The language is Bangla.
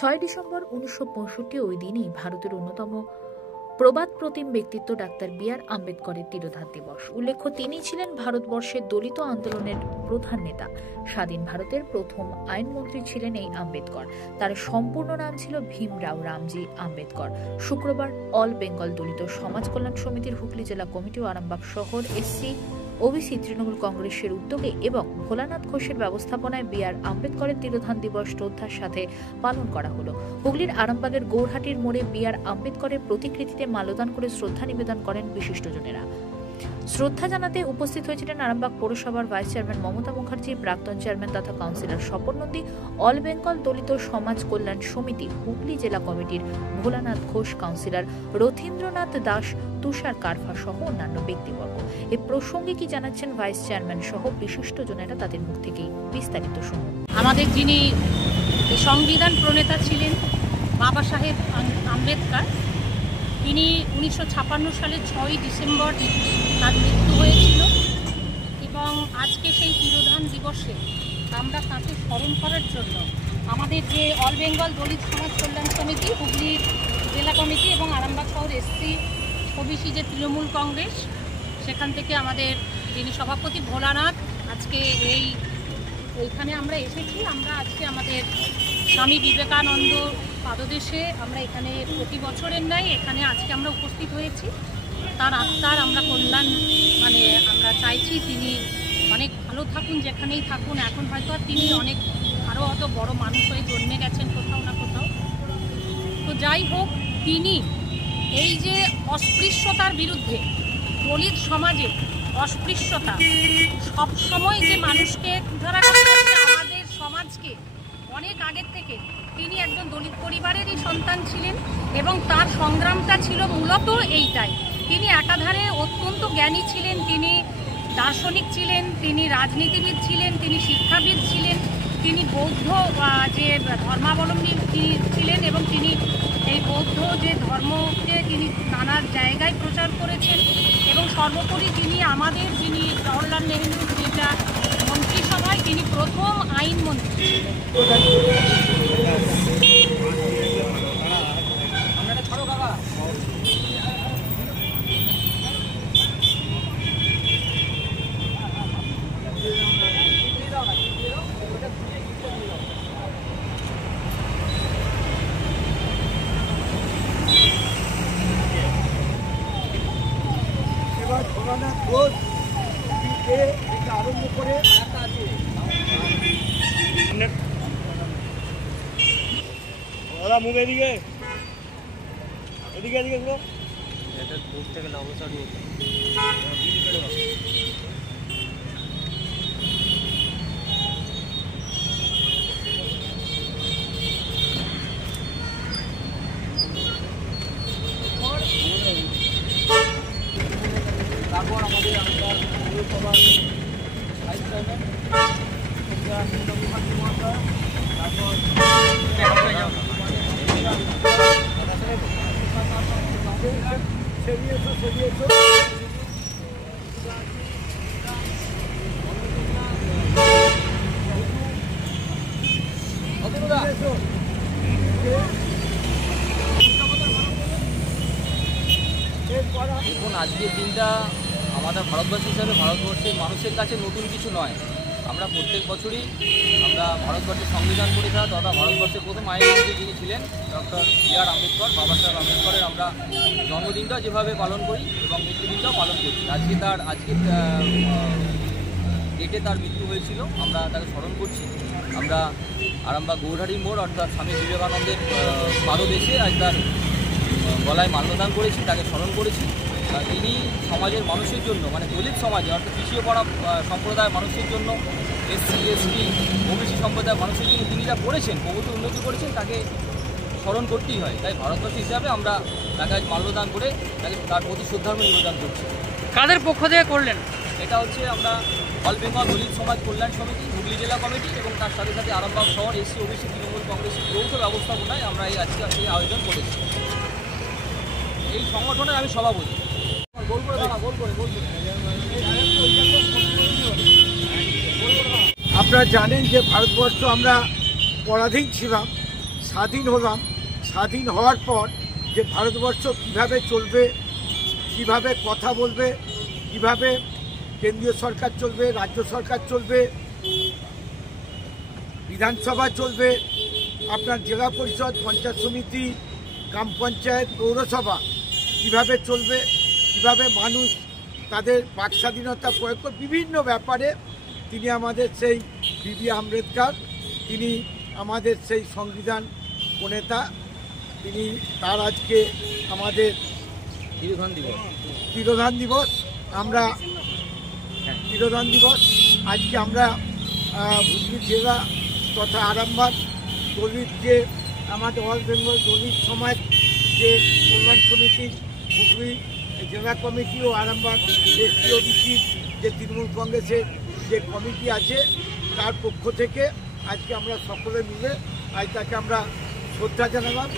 6 ডিসেম্বর 1965 ওই দিনই ভারতের অন্যতম প্রবাদ প্রতিম ব্যক্তিত্ব ডাক্তার বি.আর. আম্বেদকরের তিরোধান দিবস। উল্লেখ্য, তিনি ছিলেন ভারতবর্ষের দলিত আন্দোলনের প্রধান নেতা। স্বাধীন ভারতের প্রথম আইনমন্ত্রী ছিলেন এই আম্বেদকর। তার সম্পূর্ণ নাম ছিল ভীমরাও রামজি আম্বেদকর। শুক্রবার অল বেঙ্গল দলিত সমাজ কল্যাণ সমিতির হুগলি জেলা কমিটি ও আরামবাগ শহর এসসি ওবিসি তৃণমূল কংগ্রেসের উদ্যোগে এবং ভোলানাথ ঘোষের ব্যবস্থাপনায় বি.আর. আম্বেদকরের তিরোধান দিবস শ্রদ্ধার সাথে পালন করা হলো। হুগলির আরামবাগের গৌরহাটির মোড়ে বি.আর. আম্বেদকরের প্রতিকৃতিতে মাল্যদান করে শ্রদ্ধা নিবেদন করেন বিশিষ্টজনেরা। শ্রদ্ধা জানাতে উপস্থিত হয়েছিলেন আরামবাগ পৌরসভার ভাইস চেয়ারম্যান মমতা মুখার্জি, প্রাক্তন চেয়ারম্যান তথা কাউন্সিলর স্বপন নন্দী, অল বেঙ্গল দলিত সমাজ কল্যাণ সমিতি হুগলি জেলা কমিটির ভোলানাথ ঘোষ, কাউন্সিলর রথীন্দ্রনাথ দাস, তুষার কারফা সহ অন্যান্য ব্যক্তিবর্গ। এ প্রসঙ্গে কি জানাচ্ছেন ভাইস চেয়ারম্যান সহ বিশিষ্টজনেরা, তাদের মুখ থেকেই বিস্তারিত শুনুন। আমাদের যিনি সংবিধান প্রণেতা ছিলেন বাবা সাহেব আম্বেদকর, তিনি 1956 সালের 6 ডিসেম্বর তার মৃত্যু হয়েছিল এবং আজকে সেই তিরোধান দিবসে আমরা তাকে স্মরণ করার জন্য আমাদের যে অল বেঙ্গল দলিত সমাজ কল্যাণ সমিতি হুগলি জেলা কমিটি এবং আরামবাগ শহর এসসি ওবিসি যে তৃণমূল কংগ্রেস, সেখান থেকে আমাদের যিনি সভাপতি ভোলানাথ, আজকে এইখানে আমরা এসেছি। আমরা আজকে আমাদের স্বামী বিবেকানন্দ পাদদেশে আমরা এখানে প্রতি বছরের ন্যায় এখানে আজকে আমরা উপস্থিত হয়েছি। তার আত্মার আমরা কল্যাণ আমরা চাইছি তিনি অনেক ভালো থাকুন, যেখানেই থাকুন। এখন হয়তো আর তিনি আরও অত বড় মানুষ হয়ে জন্মে গেছেন কোথাও না কোথাও। তো যাই হোক, তিনি এই যে অস্পৃশ্যতার বিরুদ্ধে, দলিত সমাজে অস্পৃশ্যতা সবসময় যে মানুষকে ক্ষুধারা করছে আমাদের সমাজকে, অনেক আগের থেকে তিনি একজন দলিত পরিবারেরই সন্তান ছিলেন এবং তার সংগ্রামটা ছিল মূলত এইটাই। তিনি একাধারে অত্যন্ত জ্ঞানী ছিলেন, তিনি দার্শনিক ছিলেন, তিনি রাজনীতিবিদ ছিলেন, তিনি শিক্ষাবিদ ছিলেন, তিনি বৌদ্ধ যে ধর্মাবলম্বী ছিলেন এবং তিনি এই বৌদ্ধ যে ধর্মকে তিনি নানা জায়গায় প্রচার করেছেন এবং সর্বোপরি তিনি আমাদের যিনি জওহরলাল নেহরু যেটা মন্ত্রিসভায় তিনি প্রথম আইনমন্ত্রী আরম্ভ করে ওরা মুখ এদিকে এদিকে এদিকে মুখ থেকে অবসর নিয়ে তারপর আমাদের পৌরসভার ভাইস চেয়ারম্যান মুখার্জি মহাশয়, তারপর দেখুন, আজকের দিনটা আমাদের ভারতবর্ষ হিসাবে ভারতবর্ষের মানুষের কাছে নতুন কিছু নয়। আমরা প্রত্যেক বছরই আমরা ভারতবর্ষের সংবিধান পরীক্ষা তথা ভারতবর্ষের প্রথম আইনমন্ত্রী যিনি ছিলেন ডক্টর বি.আর. আম্বেদকর, বাবা সাহেব আম্বেদকরের আমরা জন্মদিনটা যেভাবে পালন করি এবং মৃত্যুদিনটাও পালন করছি। আজকের ডেটে তার মৃত্যু হয়েছিল, আমরা তাকে স্মরণ করছি। আমরা আরামবাগ গৌরহাটি মোড় অর্থাৎ স্বামী বিবেকানন্দের পাদদেশে আজ তার গলায় মাল্যদান করেছি, তাকে স্মরণ করেছি। তিনি সমাজের মানুষের জন্য, দলিত সমাজে অর্থাৎ পিছিয়ে পড়া সম্প্রদায়ের মানুষের জন্য, এসসি এসটি ওবিসি সম্প্রদায়ের মানুষের জন্য তিনি যা করেছেন, বহুত উন্নতি করেছেন, তাকে স্মরণ করতেই হয়। তাই ভারতবর্ষ হিসাবে আমরা তাকে আজ মাল্যদান করে তার প্রতি শ্রদ্ধার্ঘ্য নিবেদন করছি। কাদের পক্ষ থেকে করলেন? এটা হচ্ছে আমরা অল বেঙ্গল দলিত সমাজ কল্যাণ সমিতি হুগলি জেলা কমিটি এবং তার সাথে সাথে আরামবাগ শহর এসসি ওবিসি তৃণমূল কংগ্রেসের যৌথ ব্যবস্থাপনায় আমরা আজকে এই আয়োজন করেছি। এই সংগঠনের আমি সভাপতি। আপনারা জানেন যে ভারতবর্ষ আমরা পরাধীন ছিলাম, স্বাধীন হলাম, স্বাধীন হওয়ার পর যে ভারতবর্ষ কিভাবে চলবে, কিভাবে কথা বলবে, কিভাবে কেন্দ্রীয় সরকার চলবে, রাজ্য সরকার চলবে, বিধানসভা চলবে, আপনার জেলা পরিষদ, পঞ্চায়েত সমিতি, গ্রাম পঞ্চায়েত, পৌরসভা কিভাবে চলবে, কিভাবে মানুষ তাদের বাক স্বাধীনতা প্রয়োগ করে, বিভিন্ন ব্যাপারে তিনি আমাদের সেই বিবি আম্বেদকর, তিনি আমাদের সেই সংবিধান প্রণেতা, তিনি তার আজকে আমাদের তিরোধান দিবস। আমরা তিরোধান দিবস আজকে আমরা হুগলি জেলা তথা আরামবাগ দলিত যে আমাদের অল বেঙ্গল দলিত সমাজ যে কল্যাণ সমিতির হুগলি জেলা কমিটি ও আরামবাগ এসপিওবিসির যে তৃণমূল কংগ্রেসের যে কমিটি আছে তার পক্ষ থেকে আজকে আমরা সকলে মিলে আজ তাকে আমরা শ্রদ্ধা জানালাম।